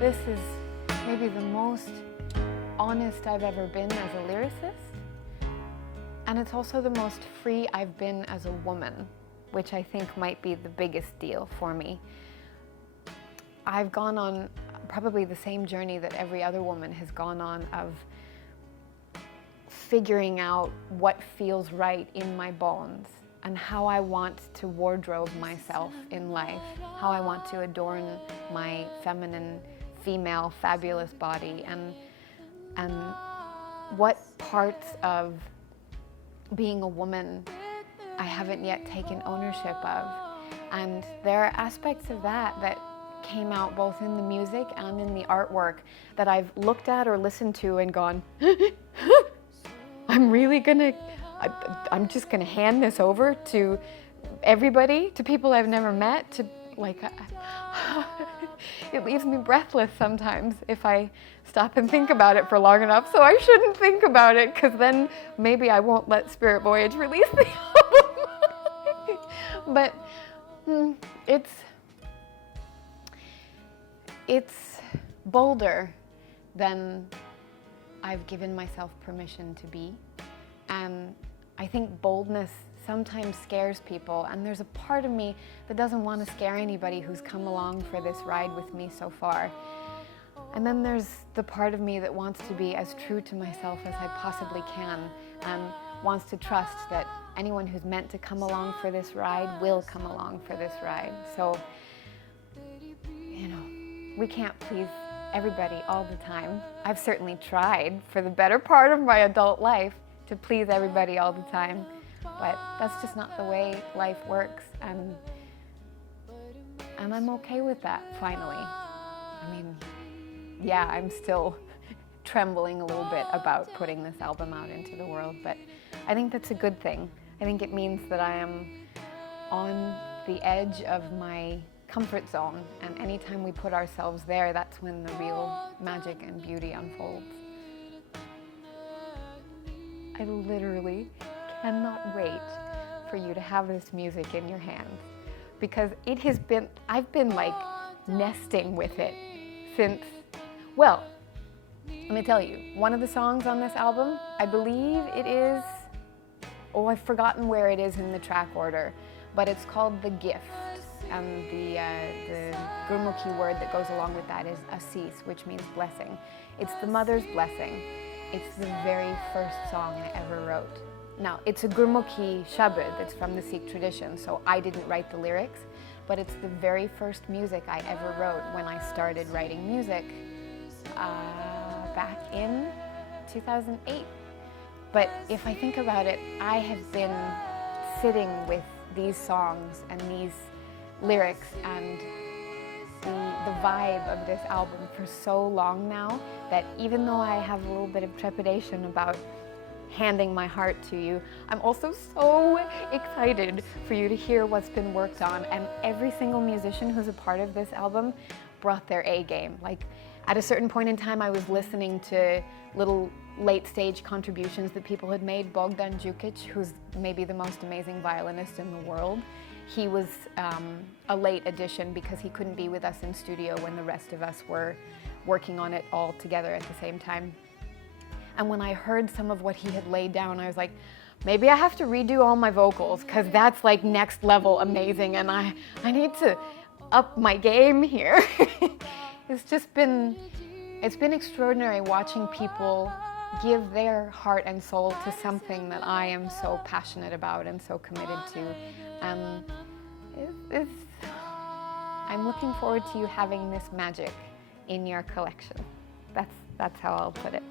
This is maybe the most honest I've ever been as a lyricist, and it's also the most free I've been as a woman, which I think might be the biggest deal for me. I've gone on probably the same journey that every other woman has gone on of figuring out what feels right in my bones and how I want to wardrobe myself in life, how I want to adorn my feminine, female, fabulous body, and what parts of being a woman I haven't yet taken ownership of. And there are aspects of that came out both in the music and in the artwork that I've looked at or listened to and gone, I'm just gonna hand this over to everybody, to people I've never met, to like, it leaves me breathless sometimes if I stop and think about it for long enough, so I shouldn't think about it, because then maybe I won't let Spirit Voyage release the album. But it's bolder than I've given myself permission to be. And I think boldness sometimes scares people, and there's a part of me that doesn't want to scare anybody who's come along for this ride with me so far. And then there's the part of me that wants to be as true to myself as I possibly can, and wants to trust that anyone who's meant to come along for this ride will come along for this ride. So, you know, we can't please everybody all the time. I've certainly tried for the better part of my adult life to please everybody all the time, but that's just not the way life works, and I'm okay with that, finally. I mean, yeah, I'm still trembling a little bit about putting this album out into the world, but I think that's a good thing. I think it means that I am on the edge of my comfort zone, and anytime we put ourselves there, that's when the real magic and beauty unfolds. I literally cannot wait for you to have this music in your hands, because I've been like nesting with it since, well, let me tell you, one of the songs on this album, I believe it is, I've forgotten where it is in the track order, but it's called The Gift, and the Gurmukhi word that goes along with that is Asis, which means blessing. It's the mother's blessing. It's the very first song I ever wrote. Now, it's a Gurmukhi Shabad that's from the Sikh tradition, so I didn't write the lyrics, but it's the very first music I ever wrote when I started writing music back in 2008. But if I think about it, I have been sitting with these songs and these lyrics and the vibe of this album for so long now that even though I have a little bit of trepidation about handing my heart to you, I'm also so excited for you to hear what's been worked on. And every single musician who's a part of this album brought their A game. Like, at a certain point in time, I was listening to little late-stage contributions that people had made. Bogdan Jukic, who's maybe the most amazing violinist in the world, he was a late addition because he couldn't be with us in studio when the rest of us were working on it all together at the same time. And when I heard some of what he had laid down, I was like, maybe I have to redo all my vocals, because that's like next level amazing, and I need to up my game here. It's been extraordinary watching people give their heart and soul to something that I am so passionate about and so committed to. I'm looking forward to you having this magic in your collection. That's how I'll put it.